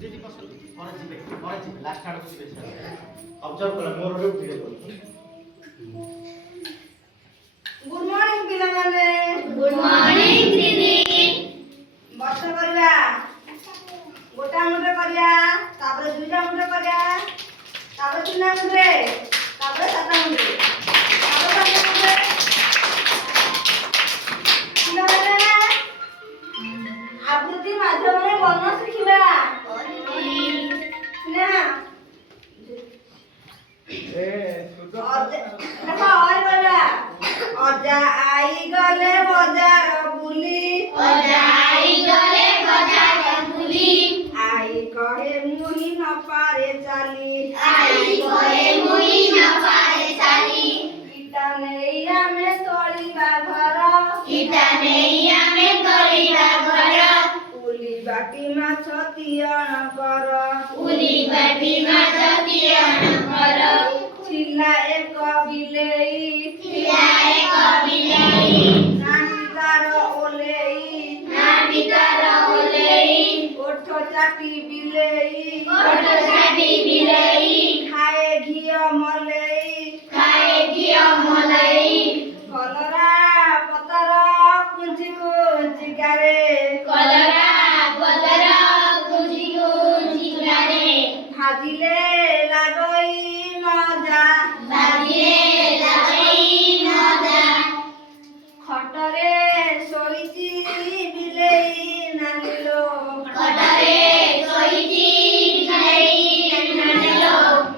दीदी पसल और जी लास्ट आड़ को बेस ऑब्जर्व कर मोर रे उठी गयो गुड मॉर्निंग पिला माने गुड मॉर्निंग दीदी बस करबा गोटा मुठे करिया तापर दुईटा मुठे करिया तापर तीनटा मुठे तापर सातटा मुठे तापर पांचटा मुठे पिला माने आकृति माध्यमरे वर्ण शिखिबा ना देखो और बोला अजा आई गले बाजार बुली अजा आई गले बाजार बुली आई कहे मुही न पारे चाली आई कहे मुही न पारे चाली इटा नैया में तोड़ीबा घर इटा नैया में तोड़ीबा घर उली बाटी माछ तियण कर उली बाटी माछ तियण कर छिला एक बिलेई थिला एक बिलेई नानी तार ओलेई नानी तार ओलेई ओठ चाटी बिलेई ओठ चाटी बिलेई खाए घिया मलेई खाए घिया मलाई कलरा पतर कुंची कुंची करे कलरा बदरा कुजी कुजी करे भाजिले लागई मजा बाजिले लगई मजा खटरे सोईची बिलेई नानिलो खटरे सोईची बिलेई नानिलो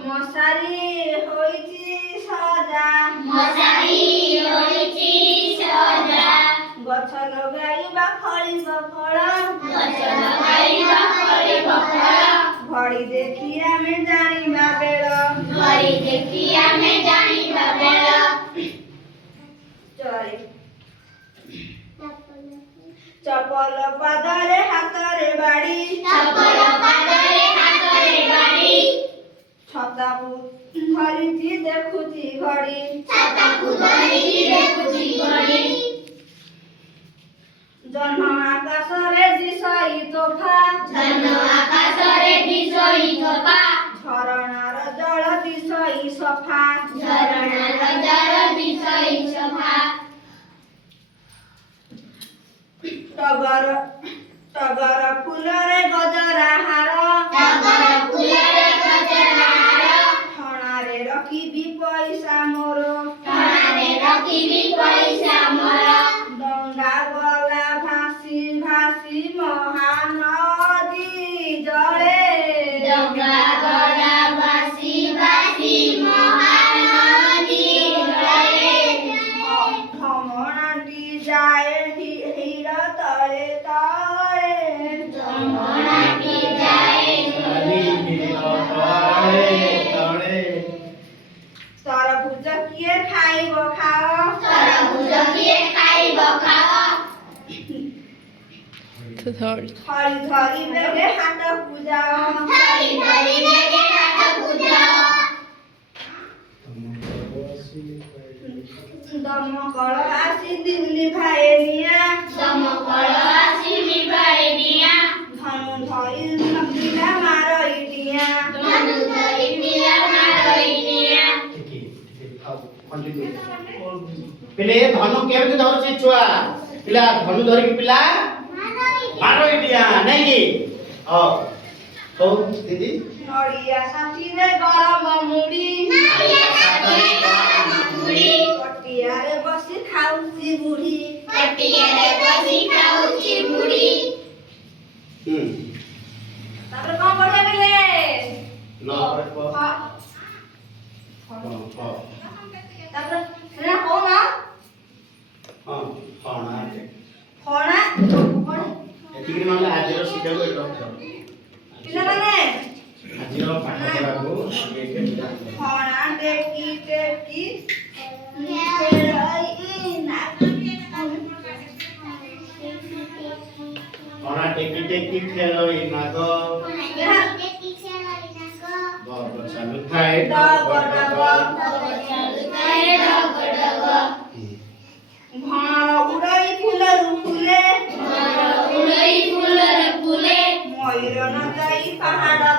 मशारी होईची सजा मशारी होईची सजा गछ लगाइबा फळिबा फळ गछ लगाइबा फळिबा फळ घड़ी देखी आमे जानिबा बेळ घड़ी देखी आमे जानिबा बेळ चरे चपल पादरे हातरे बाड़ी चपल पादरे हातरे बाड़ी छतापु धरिची देखुची घड़ी छाताକୁ ଧରିକି ଦେଖୁଛି ଘଡ଼ି जन्म आकाशरे दिशई तोफा ଜହ୍ନ ଆକାଶରେ ଦିଶୋଇ ଥୋପା झरणार जल दिशई सफा ଝରଣାର ଜଳ ଦିଶୋଇ ସଫା टगर टगर फुलरे गजरा हार ଟଗର ଫୁଲରେ ଗଜରା ହାର ठणारे रखिबी पैसा मोर ଟଣାରେ ରଖିବି ପଇସା ମୋର डंगा गला भासी भासी महानदी जले ଡଙ୍ଗା ଗଲା ଭାସି ଭାସି ମହାନଦୀ ଜଳେ भ्रमणाटी जाए हीर तले तले ଯମୁନାଟି ଯାଏ तळे तरबुज किए खाइब खाओ ତରଭୁଜ କିଏ ଖାଇବ ଖାଅ थरी धरी बेगे हाथ पूजाओ ଥାଳି ଧରି ବେଗେ ହାଟକୁ ଯାଅ दमकल आसी दिल्ली भाए निया ଦମକଳ ଆସି ନିଭାଇ ନିଆଁ धनु धरी नकिला मारई दिया ଧନୁ ଧରି ପିଲା ମାରଇ ନିଆଁ ठीक ठीक कंटिन्यू पिले धनु केबे धरछि छुआ पिला धनु धरि पिला मारो इडिया नहीं की तो दीदी नड़िया साथी रे गरम मुड़ी कटिया रे बसी खाउची बुढ़ी କଟିଆରେ ବସି ଖାଉଛି ବୁଢ଼ୀ तापर कौन पढ़े मिले न पर तापर सेना कौन हां खाना फणा पढ़े एतिकरी माने आजिर शिक्षा को रख पिला माने आजिर पाठ पढाको फणा देखी देखी खेलई ना खाना टेकी टेकी खेलो इनाग बाबा चालू थाए भाण उड़ई फुलरु फुले उड़ई फुलर फुले मयूर न जाई ପାହାଡ଼